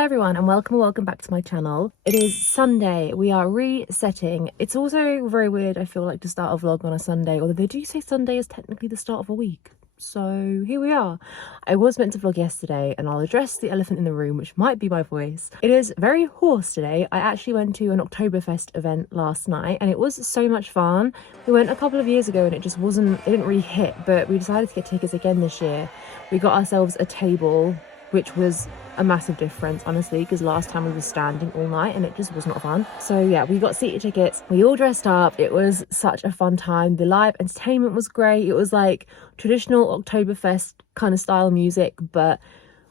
Hello everyone and welcome back to my channel. It is Sunday. We are resetting. It's also very weird, I feel like, to start a vlog on a Sunday, although they do say Sunday is technically the start of a week. So here we are. I was meant to vlog yesterday and I'll address the elephant in the room, which might be my voice. It is very hoarse today. I actually went to an Oktoberfest event last night and it was so much fun. We went a couple of years ago and it didn't really hit, but we decided to get tickets again this year. We got ourselves a table, which was a massive difference, honestly, because last time we were standing all night and it just was not fun. So yeah, we got seated tickets, we all dressed up. It was such a fun time. The live entertainment was great. It was like traditional Oktoberfest kind of style music, but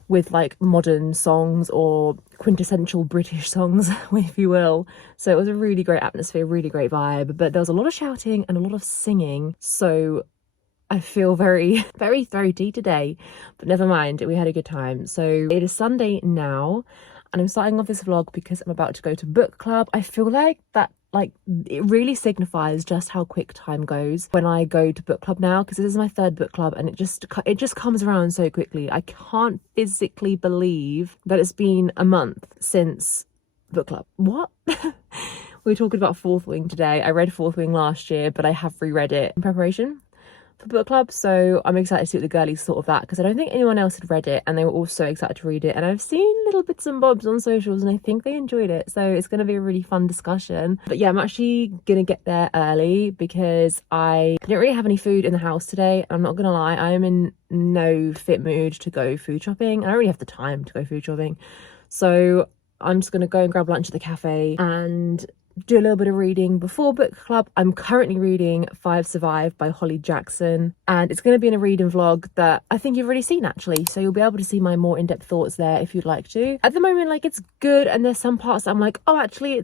with like modern songs or quintessential British songs, if you will. So it was a really great atmosphere, really great vibe, but there was a lot of shouting and a lot of singing. So I feel very throaty today, but never mind, we had a good time. So it is Sunday now and I'm starting off this vlog because I'm about to go to book club. I feel like that, it really signifies just how quick time goes when I go to book club now, because this is my third book club and it just comes around so quickly. I can't physically believe that it's been a month since book club. What? We're talking about Fourth Wing today. I read Fourth Wing last year, but I have reread it in preparation for book club, so I'm excited to see what the girlies thought of that, because I don't think anyone else had read it and they were all so excited to read it, and I've seen little bits and bobs on socials and I think they enjoyed it, so it's going to be a really fun discussion. But yeah, I'm actually gonna get there early because I didn't really have any food in the house today. I'm not gonna lie, I am in no fit mood to go food shopping. I don't really have the time to go food shopping, so I'm just gonna go and grab lunch at the cafe and do a little bit of reading before book club. I'm currently reading 5 Survive by Holly Jackson, and it's going to be in a reading vlog that I think you've already seen actually, so you'll be able to see my more in-depth thoughts there if you'd like to. At the moment, like, it's good, and there's some parts that I'm like, oh, actually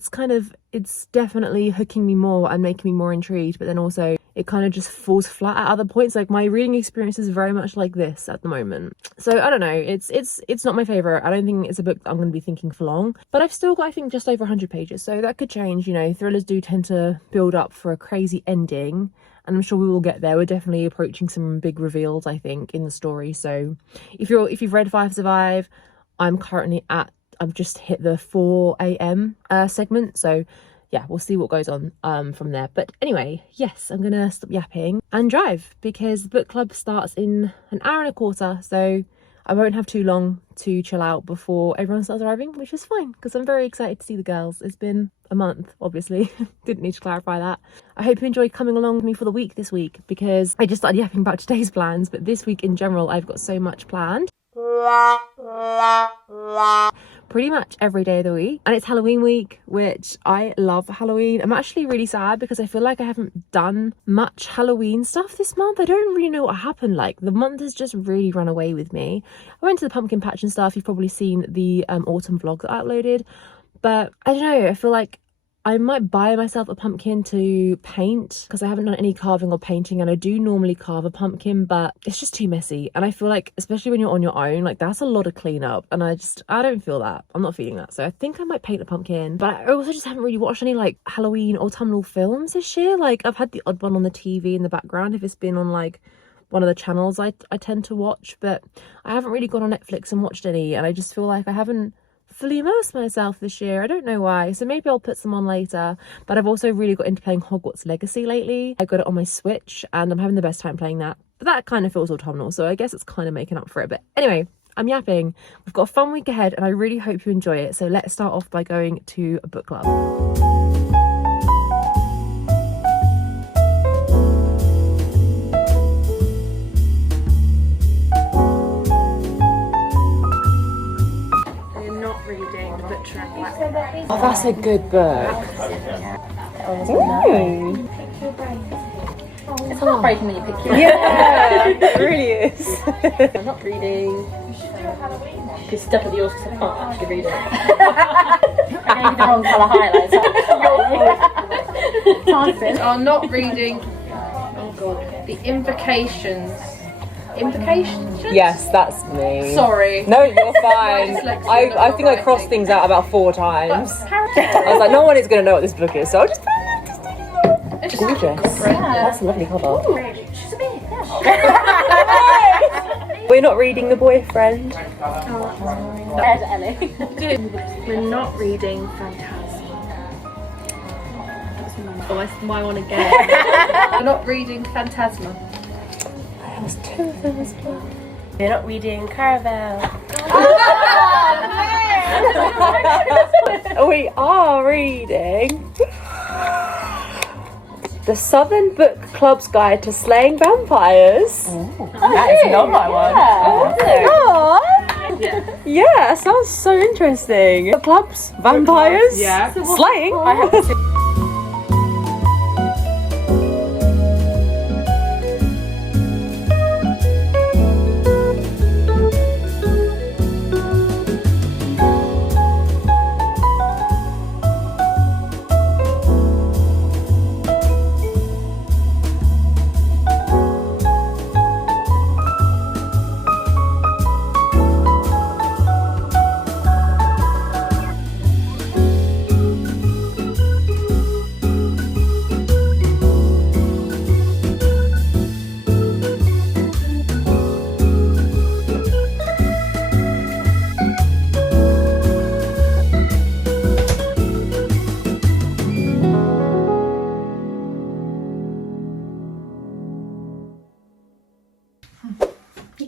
it's definitely hooking me more and making me more intrigued, but then also it kind of just falls flat at other points. Like, my reading experience is very much like this at the moment. So I don't know, it's not my favorite. I don't think it's a book that I'm going to be thinking for long, but I've still got, I think, just over 100 pages, so that could change. You know, thrillers do tend to build up for a crazy ending, and I'm sure we will get there. We're definitely approaching some big reveals, I think, in the story. So if you've read 5 Survive, I've just hit the 4 a.m. segment, so yeah, we'll see what goes on from there. But anyway, yes, I'm gonna stop yapping and drive because the book club starts in an hour and a quarter, so I won't have too long to chill out before everyone starts arriving, which is fine because I'm very excited to see the girls. It's been a month, obviously. Didn't need to clarify that. I hope you enjoyed coming along with me for the week this week, because I just started yapping about today's plans, but this week in general I've got so much planned. Pretty much every day of the week, and it's Halloween week, which I love Halloween. I'm actually really sad because I feel like I haven't done much Halloween stuff this month. I don't really know what happened. Like, the month has just really run away with me. I went to the pumpkin patch and stuff. You've probably seen the autumn vlog that I uploaded, but I don't know, I feel like I might buy myself a pumpkin to paint because I haven't done any carving or painting, and I do normally carve a pumpkin, but it's just too messy. And I feel like, especially when you're on your own, like, that's a lot of cleanup, and I don't feel that. I'm not feeling that. So I think I might paint a pumpkin, but I also just haven't really watched any like Halloween autumnal films this year. Like, I've had the odd one on the TV in the background if it's been on like one of the channels I tend to watch, but I haven't really gone on Netflix and watched any, and I just feel like I haven't fully immersed myself this year. I don't know why, so maybe I'll put some on later. But I've also really got into playing Hogwarts Legacy lately. I got it on my Switch and I'm having the best time playing that, but that kind of feels autumnal, so I guess it's kind of making up for it. But anyway, I'm yapping. We've got a fun week ahead and I really hope you enjoy it. So let's start off by going to a book club. Oh, that's a good book. Ooh. It's heartbreaking when you pick your Yeah, it really is. I'm not reading. You can step at yours because I can't actually read it. I gave you the wrong colour highlights. Are not reading. Oh god, the Invocations. Invocations? Yes, that's me. Sorry. No, you're fine. I think I crossed things out about 4 times. I was like, no one is going to know what this book is, so I'll just put it. It's gorgeous. Yeah, that's a lovely cover. She's a bit, yeah. We're not reading The Boyfriend. We're not reading Phantasma. That's my one again. We're not reading Phantasma. There was two of them as well. We're not reading Caravel. We are reading The Southern Book Club's Guide to Slaying Vampires. That is not my one. Oh, yeah, sounds so interesting. Book clubs, vampires, slaying. I have to see.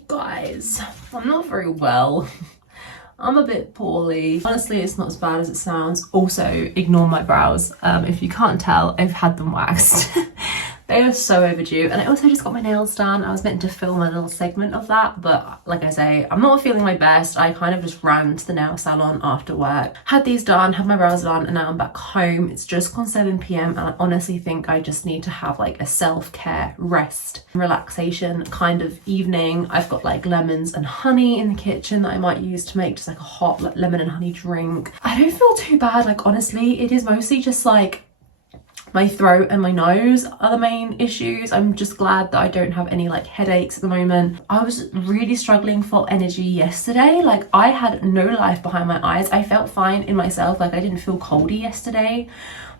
Guys, I'm not very well. I'm a bit poorly. Honestly, it's not as bad as it sounds. Also, ignore my brows. If you can't tell, I've had them waxed. They are so overdue. And I also just got my nails done. I was meant to film a little segment of that, but like I say, I'm not feeling my best. I kind of just ran to the nail salon after work, had these done, had my brows done, and now I'm back home. It's just gone 7 p.m. and I honestly think I just need to have like a self-care, rest, relaxation kind of evening. I've got like lemons and honey in the kitchen that I might use to make just like a hot lemon and honey drink. I don't feel too bad, like honestly, it is mostly just like my throat and my nose are the main issues. I'm just glad that I don't have any like headaches at the moment. I was really struggling for energy yesterday. Like I had no life behind my eyes. I felt fine in myself. Like I didn't feel coldy yesterday,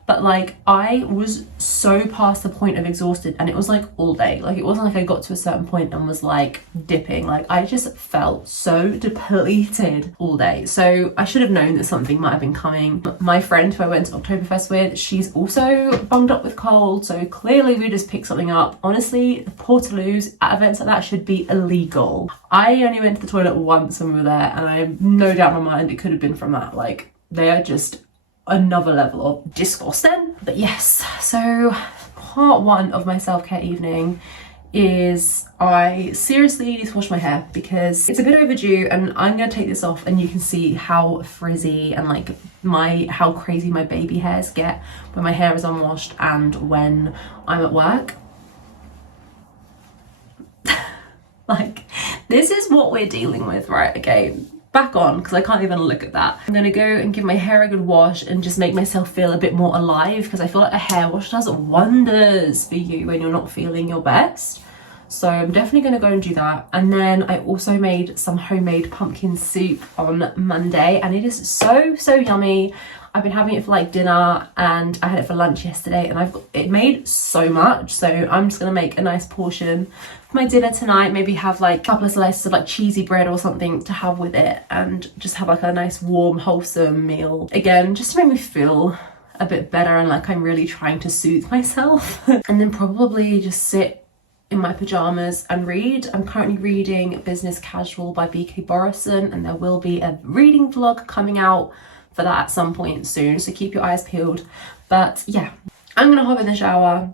but like I was so past the point of exhausted, and it was like all day. Like it wasn't like I got to a certain point and was like dipping. Like I just felt so depleted all day. So I should have known that something might have been coming. My friend who I went to Oktoberfest with, she's also bunged up with cold, so clearly we just picked something up. Honestly, the Portaloos at events like that should be illegal. I only went to the toilet once when we were there, and I have no doubt in my mind it could have been from that. Like they are just another level of disgusting. But yes, so part one of my self-care evening is I seriously need to wash my hair because it's a bit overdue, and I'm gonna take this off and you can see how frizzy and like how crazy my baby hairs get when my hair is unwashed and when I'm at work. Like this is what we're dealing with, right? Okay, back on, because I can't even look at that. I'm gonna go and give my hair a good wash and just make myself feel a bit more alive, because I feel like a hair wash does wonders for you when you're not feeling your best. So I'm definitely gonna go and do that. And then I also made some homemade pumpkin soup on Monday, and it is so yummy. I've been having it for like dinner, and I had it for lunch yesterday, and it made so much, so I'm just gonna make a nice portion for my dinner tonight. Maybe have like a couple of slices of like cheesy bread or something to have with it, and just have like a nice warm wholesome meal, again just to make me feel a bit better and like I'm really trying to soothe myself. And then probably just sit in my pajamas and read. I'm currently reading Business Casual by B.K. Borison, and there will be a reading vlog coming out for that at some point soon, so keep your eyes peeled. But yeah, I'm gonna hop in the shower,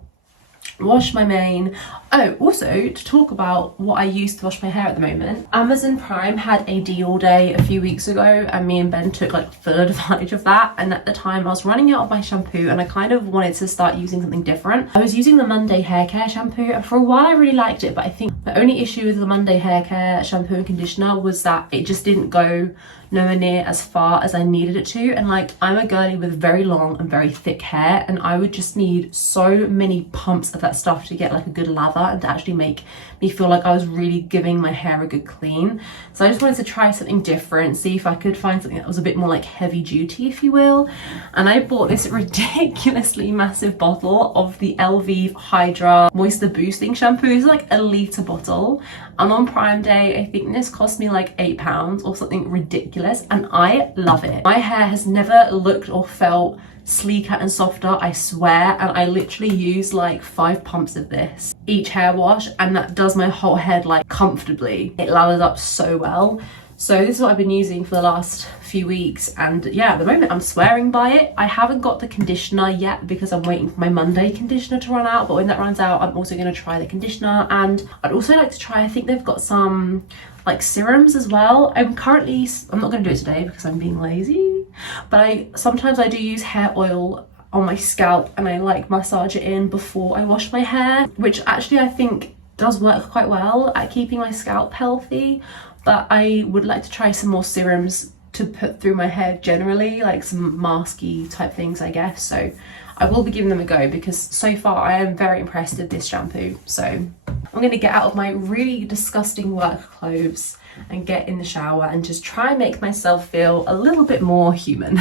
wash my mane. Oh, also to talk about what I use to wash my hair at the moment, Amazon Prime had a deal day a few weeks ago, and me and Ben took like full advantage of that. And at the time I was running out of my shampoo, and I kind of wanted to start using something different. I was using the Monday hair care shampoo, and for a while I really liked it, but I think the only issue with the Monday hair care shampoo and conditioner was that it just didn't go nowhere near as far as I needed it to. And like, I'm a girly with very long and very thick hair, and I would just need so many pumps of that stuff to get like a good lather and to actually make me feel like I was really giving my hair a good clean. So I just wanted to try something different, see if I could find something that was a bit more like heavy duty, if you will. And I bought this ridiculously massive bottle of the LV Hydra Moisture Boosting Shampoo. It's like a litre bottle, and on Prime Day I think this cost me like £8 or something ridiculous, and I love it. My hair has never looked or felt sleeker and softer, I swear, and I literally use like 5 pumps of this each hair wash, and that does my whole head like comfortably. It lathers up so well. So this is what I've been using for the last few weeks, and yeah, at the moment I'm swearing by it. I haven't got the conditioner yet because I'm waiting for my Monday conditioner to run out, but when that runs out I'm also going to try the conditioner. And I'd also like to try, I think they've got some like serums as well. I'm not going to do it today because I'm being lazy, but sometimes I do use hair oil on my scalp and I like massage it in before I wash my hair, which actually I think does work quite well at keeping my scalp healthy. But I would like to try some more serums to put through my hair generally, like some masky type things, I guess. So I will be giving them a go because so far I am very impressed with this shampoo. So I'm going to get out of my really disgusting work clothes and get in the shower and just try and make myself feel a little bit more human.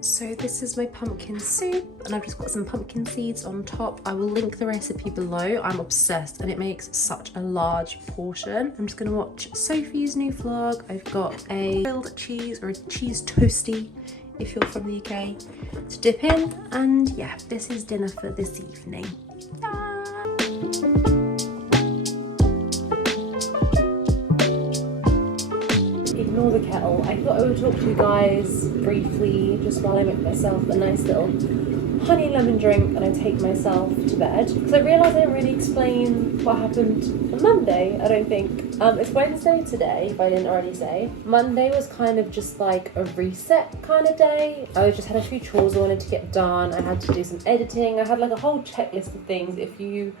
So this is my pumpkin soup, and I've just got some pumpkin seeds on top. I will link the recipe below. I'm obsessed and it makes such a large portion. I'm just gonna watch Sophie's new vlog. I've got a grilled cheese or a cheese toasty if you're from the UK to dip in, and yeah, this is dinner for this evening. Ignore the kettle. I thought I would talk to you guys briefly just while I make myself a nice little honey lemon drink and I take myself to bed, because I realised I didn't really explain what happened on Monday, I don't think. It's Wednesday today, if I didn't already say. Monday was kind of just like a reset kind of day. I just had a few chores I wanted to get done. I had to do some editing. I had like a whole checklist of things. If you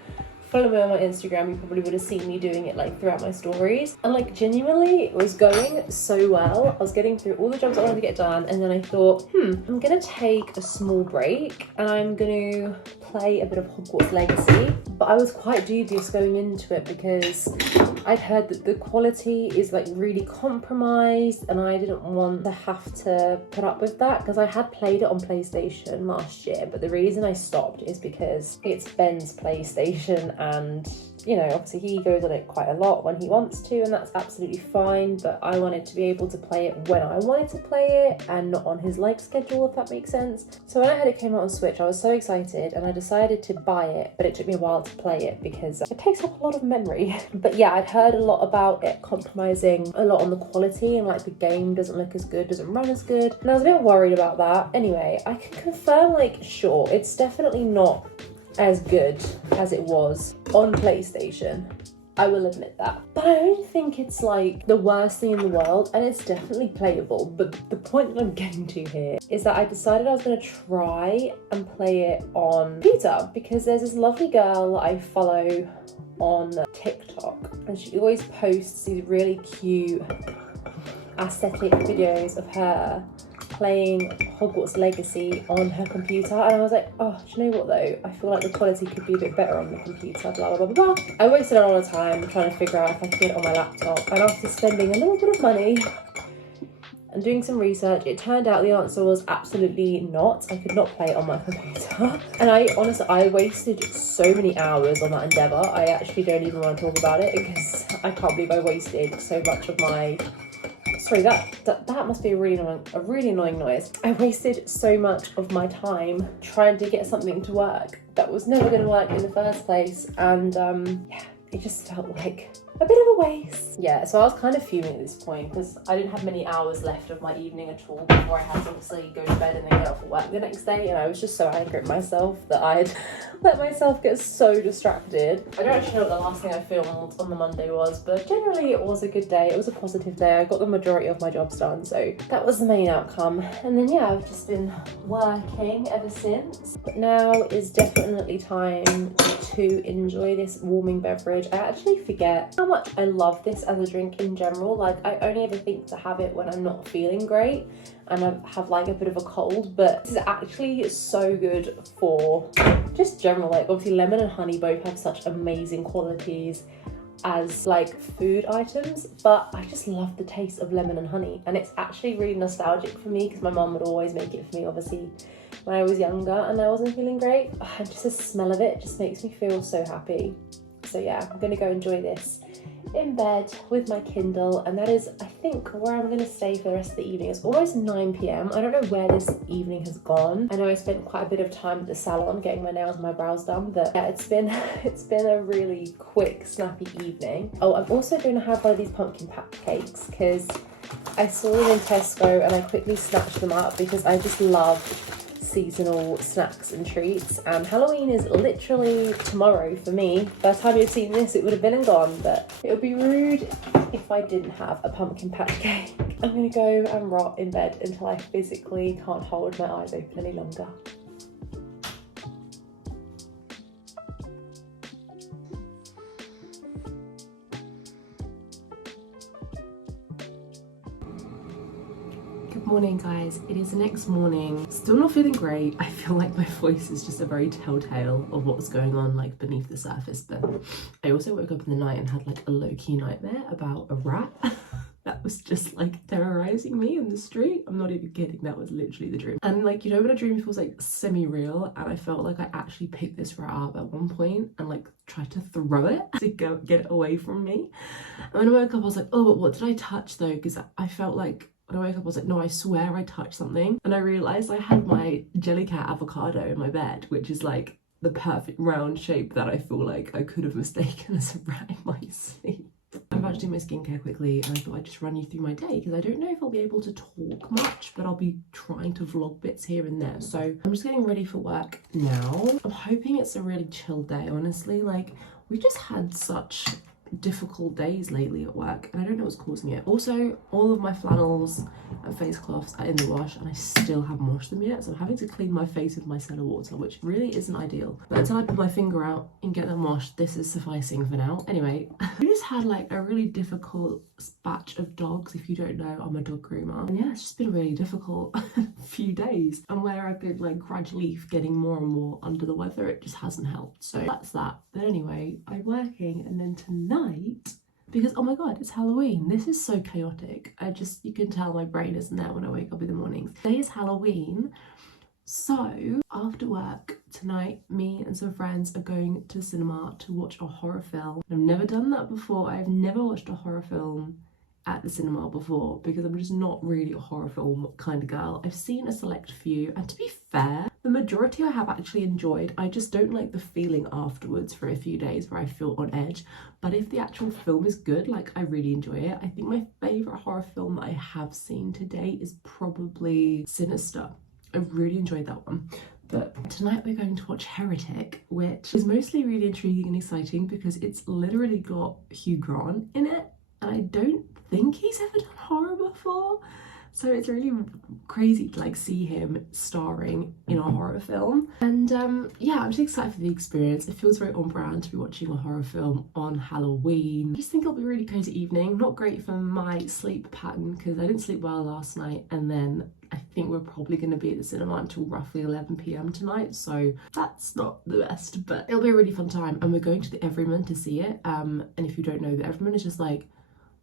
follow me on my Instagram, you probably would have seen me doing it like throughout my stories. And like genuinely, it was going so well. I was getting through all the jobs I wanted to get done, and then I thought, I'm gonna take a small break and I'm gonna play a bit of Hogwarts Legacy. But I was quite dubious going into it because I'd heard that the quality is like really compromised, and I didn't want to have to put up with that because I had played it on PlayStation last year. But the reason I stopped is because it's Ben's PlayStation, and you know, obviously he goes on it quite a lot when he wants to, and that's absolutely fine, but I wanted to be able to play it when I wanted to play it and not on his like schedule, if that makes sense. So when I heard it came out on Switch, I was so excited and I decided to buy it, but it took me a while to play it because it takes up a lot of memory. But yeah, I'd heard a lot about it compromising a lot on the quality, and like the game doesn't look as good, doesn't run as good, and I was a bit worried about that. Anyway, I can confirm, like, sure, it's definitely not as good as it was on PlayStation. I will admit that. But I don't think it's like the worst thing in the world, and it's definitely playable. But the point that I'm getting to here is that I decided I was gonna try and play it on computer because there's this lovely girl that I follow on TikTok, and she always posts these really cute aesthetic videos of her playing Hogwarts Legacy on her computer, and I was like, oh, do you know what though? I feel like the quality could be a bit better on the computer, blah, blah, blah, blah. I wasted a lot of time trying to figure out if I could get it on my laptop, and after spending a little bit of money and doing some research, it turned out the answer was absolutely not. I could not play it on my computer. And I wasted so many hours on that endeavour. I actually don't even want to talk about it because I can't believe I wasted so much of my... Sorry, that must be a really annoying noise. I wasted so much of my time trying to get something to work that was never going to work in the first place, and yeah, it just felt like a bit of a waste. Yeah, so I was kind of fuming at this point because I didn't have many hours left of my evening at all before I had to obviously go to bed and then get up for work the next day, and I was just so angry at myself that I'd let myself get so distracted. I don't actually know what the last thing I filmed on the Monday was, but generally it was a good day. It was a positive day. I got the majority of my jobs done, so that was the main outcome. And then yeah, I've just been working ever since. But now is definitely time to enjoy this warming beverage. I actually forget how much I love this as a drink in general. Like, I only ever think to have it when I'm not feeling great and I have like a bit of a cold, but this is actually so good for just general, like obviously lemon and honey both have such amazing qualities as like food items, but I just love the taste of lemon and honey, and it's actually really nostalgic for me because my mum would always make it for me obviously when I was younger and I wasn't feeling great. And just the smell of it just makes me feel so happy. So yeah, I'm gonna go enjoy this in bed with my Kindle, and that is I think where I'm gonna stay for the rest of the evening. It's almost 9 p.m. I don't know where this evening has gone. I know I spent quite a bit of time at the salon getting my nails and my brows done, but yeah, it's been a really quick snappy evening. Oh, I'm also gonna have one of these pumpkin patch cakes because I saw them in Tesco and I quickly snatched them up because I just love seasonal snacks and treats, and Halloween is literally tomorrow for me. By the time you've seen this it would have been and gone, but it would be rude if I didn't have a pumpkin patch cake. I'm gonna go and rot in bed until I physically can't hold my eyes open any longer. Good morning guys, it is the next morning. Still not feeling great. I feel like my voice is just a very telltale of what's going on like beneath the surface, but I also woke up in the night and had like a low-key nightmare about a rat that was just like terrorizing me in the street. I'm not even kidding, that was literally the dream. And like, you know when a dream feels like semi-real, and I felt like I actually picked this rat up at one point and like tried to throw it to get it away from me. And when I woke up I was like, oh, but what did I touch though? Because I felt like when I woke up I was like, no, I swear I touched something. And I realised I had my Jellycat avocado in my bed, which is like the perfect round shape that I feel like I could have mistaken as a rat in my sleep. I'm about to do my skincare quickly, and I thought I'd just run you through my day because I don't know if I'll be able to talk much, but I'll be trying to vlog bits here and there. So I'm just getting ready for work now. I'm hoping it's a really chill day, honestly. Like, we just had such difficult days lately at work and I don't know what's causing it. Also, all of my flannels and face cloths are in the wash and I still haven't washed them yet, so I'm having to clean my face with micellar water, which really isn't ideal, but until I put my finger out and get them washed, this is sufficing for now. Anyway, we just had like a really difficult batch of dogs. If you don't know, I'm a dog groomer, and yeah, it's just been a really difficult few days, and where I've been like gradually getting more and more under the weather, it just hasn't helped. So that's that. But anyway, I'm working, and then tonight, because oh my god, it's Halloween. This is so chaotic. You can tell my brain isn't there when I wake up in the mornings. Today is Halloween. So after work tonight, me and some friends are going to the cinema to watch a horror film. I've never done that before. I've never watched a horror film at the cinema before because I'm just not really a horror film kind of girl. I've seen a select few, and to be fair, the majority I have actually enjoyed. I just don't like the feeling afterwards for a few days where I feel on edge. But if the actual film is good, like, I really enjoy it. I think my favourite horror film that I have seen to date is probably Sinister. I really enjoyed that one. But tonight we're going to watch Heretic, which is mostly really intriguing and exciting because it's literally got Hugh Grant in it, and I don't think he's ever done horror before. So it's really crazy to like see him starring in a horror film. And yeah, I'm just excited for the experience. It feels very on brand to be watching a horror film on Halloween. I just think it'll be a really cozy evening. Not great for my sleep pattern because I didn't sleep well last night, and then I think we're probably going to be at the cinema until roughly 11 p.m. tonight, so that's not the best, but it'll be a really fun time. And we're going to the Everyman to see it, and if you don't know, the Everyman is just like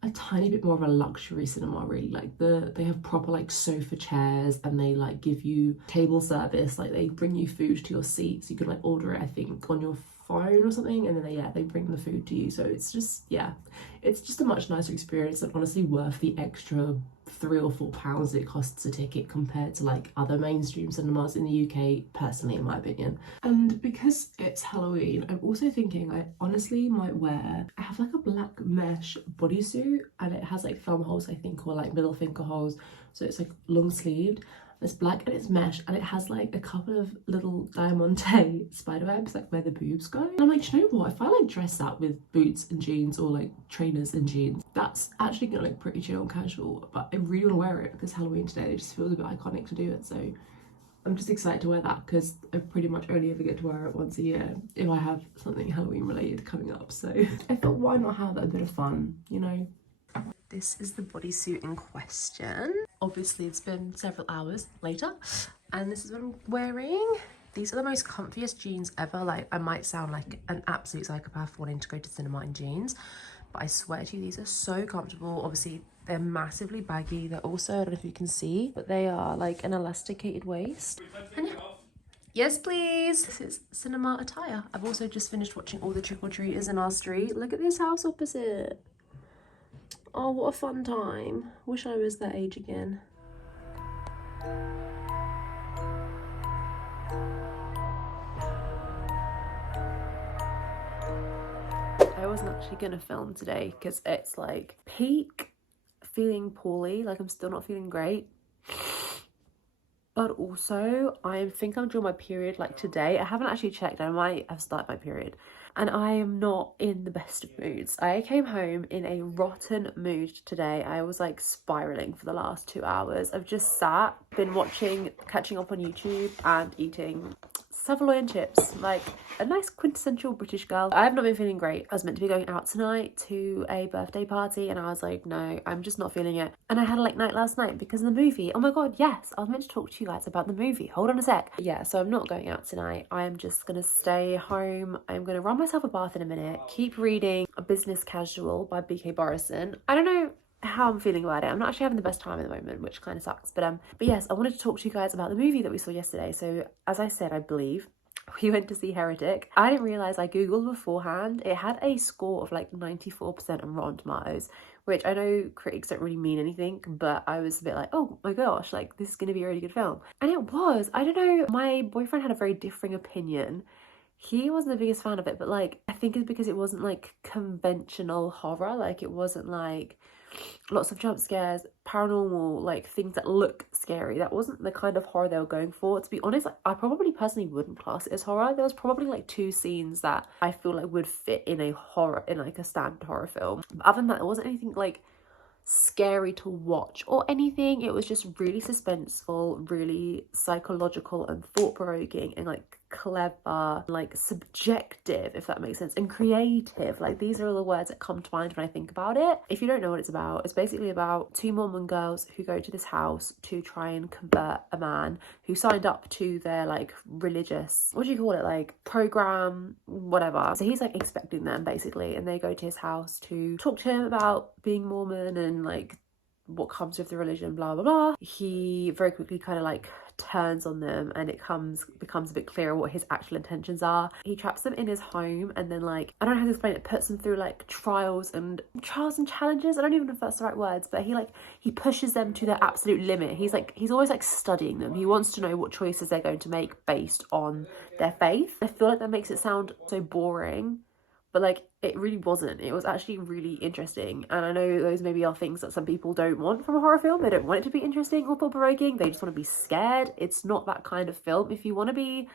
a tiny bit more of a luxury cinema, really. Like, they have proper like sofa chairs, and they like give you table service, like they bring you food to your seats. You can like order it, I think, on your phone or something, and then they bring the food to you. So it's just, yeah, it's just a much nicer experience and honestly worth the extra £3 or £4 it costs a ticket compared to like other mainstream cinemas in the UK, personally, in my opinion. And because it's Halloween, I'm also thinking I honestly might wear, I have like a black mesh bodysuit and it has like thumb holes, I think, or like middle finger holes, so it's like long sleeved. It's black and it's mesh and it has like a couple of little diamante spider webs like where the boobs go. And I'm like, do you know what? If I like dress that with boots and jeans or like trainers and jeans, that's actually gonna look pretty chill and casual. But I really want to wear it because Halloween today, it just feels a bit iconic to do it. So I'm just excited to wear that because I pretty much only ever get to wear it once a year if I have something Halloween related coming up. So I thought, why not have a bit of fun, you know? This is the bodysuit in question. Obviously, it's been several hours later, and this is what I'm wearing. These are the most comfiest jeans ever. Like, I might sound like an absolute psychopath wanting to go to cinema in jeans, but I swear to you, these are so comfortable. Obviously, they're massively baggy. They're also, I don't know if you can see, but they are like an elasticated waist. And yeah. Yes, please. This is cinema attire. I've also just finished watching all the trick-or-treaters in our street. Look at this house opposite. Oh, what a fun time. Wish I was that age again. I wasn't actually gonna film today because it's like peak feeling poorly, like I'm still not feeling great. But also, I think I'm due my period like today. I haven't actually checked, I might have started my period. And I am not in the best of moods. I came home in a rotten mood today. I was like spiraling for the last 2 hours. I've just sat, been watching, catching up on YouTube and eating saveloy and chips, like a nice quintessential British girl. I have not been feeling great. I was meant to be going out tonight to a birthday party and I was like, no, I'm just not feeling it. And I had a late night last night because of the movie. Oh my god, yes, I was meant to talk to you guys about the movie. Hold on a sec. Yeah, so I'm not going out tonight. I am just gonna stay home. I'm gonna run myself a bath in a minute, keep reading A Business Casual by B.K. Borison. I don't know how I'm feeling about it. I'm not actually having the best time at the moment, which kind of sucks. But yes, I wanted to talk to you guys about the movie that we saw yesterday. So as I said, I believe we went to see Heretic. I didn't realise, I googled beforehand, it had a score of like 94% on Rotten Tomatoes, which I know critics don't really mean anything, but I was a bit like, oh my gosh, like this is going to be a really good film. And it was. I don't know, my boyfriend had a very differing opinion. He wasn't the biggest fan of it, but like I think it's because it wasn't like conventional horror. Like it wasn't like lots of jump scares, paranormal, like things that look scary. That wasn't the kind of horror they were going for. To be honest, like, I probably personally wouldn't class it as horror. There was probably like 2 scenes that I feel like would fit in a horror, in like a standard horror film. But other than that, there wasn't anything like scary to watch or anything. It was just really suspenseful, really psychological and thought-provoking and like clever, like subjective, if that makes sense, and creative. Like these are all the words that come to mind when I think about it. If you don't know what it's basically about 2 Mormon girls who go to this house to try and convert a man who signed up to their like religious, what do you call it, like program, whatever. So he's like expecting them basically, and they go to his house to talk to him about being Mormon and like what comes with the religion, blah blah blah. He very quickly kind of like turns on them and it becomes a bit clearer what his actual intentions are. He traps them in his home and then like, I don't know how to explain it, puts them through like trials and challenges. I don't even know if that's the right words, but he pushes them to their absolute limit. He's always like studying them. He wants to know what choices they're going to make based on their faith. I feel like that makes it sound so boring, but like it really wasn't. It was actually really interesting. And I know those maybe are things that some people don't want from a horror film. They don't want it to be interesting or thought-provoking. They just want to be scared. It's not that kind of film. If you want to be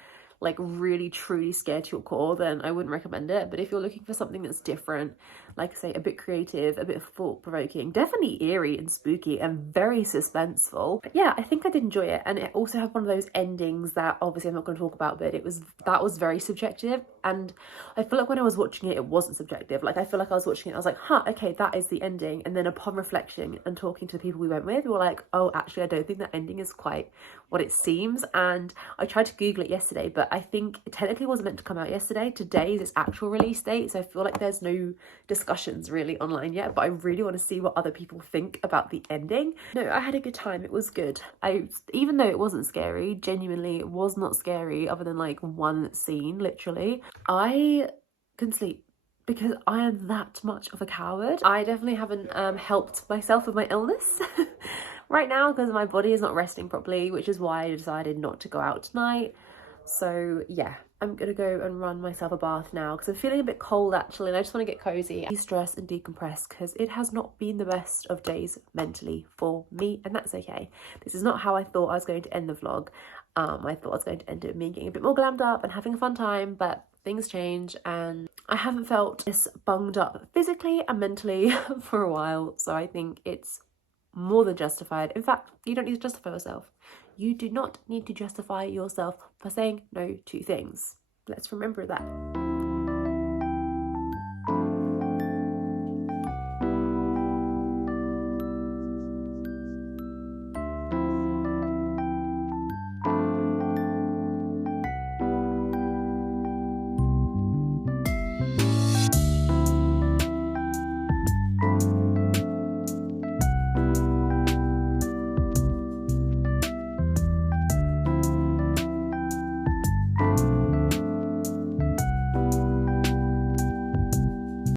like really truly scared to your core, then I wouldn't recommend it. But if you're looking for something that's different, like I say, a bit creative, a bit thought-provoking, definitely eerie and spooky and very suspenseful. But yeah, I think I did enjoy it. And it also had one of those endings that obviously I'm not going to talk about, but that was very subjective. And I feel like when I was watching it, it wasn't subjective. Like I feel like I was watching it, I was like, huh, okay, that is the ending. And then upon reflection and talking to the people we went with, we were like, oh, actually, I don't think that ending is quite what it seems. And I tried to Google it yesterday, but I think it technically wasn't meant to come out yesterday. Today is its actual release date, so I feel like there's no discussions really online yet, but I really want to see what other people think about the ending. No, I had a good time. It was good. Even though it wasn't scary, genuinely it was not scary other than like one scene, literally. I couldn't sleep because I am that much of a coward. I definitely haven't helped myself with my illness right now because my body is not resting properly, which is why I decided not to go out tonight. So yeah, I'm gonna go and run myself a bath now because I'm feeling a bit cold actually, and I just want to get cozy, de-stress and decompress because it has not been the best of days mentally for me, and that's okay. This is not how I thought I was going to end the vlog. I thought I was going to end it with me getting a bit more glammed up and having a fun time, but things change and I haven't felt this bunged up physically and mentally for a while, so I think it's more than justified. In fact, you don't need to justify yourself. You do not need to justify yourself for saying no to things. Let's remember that.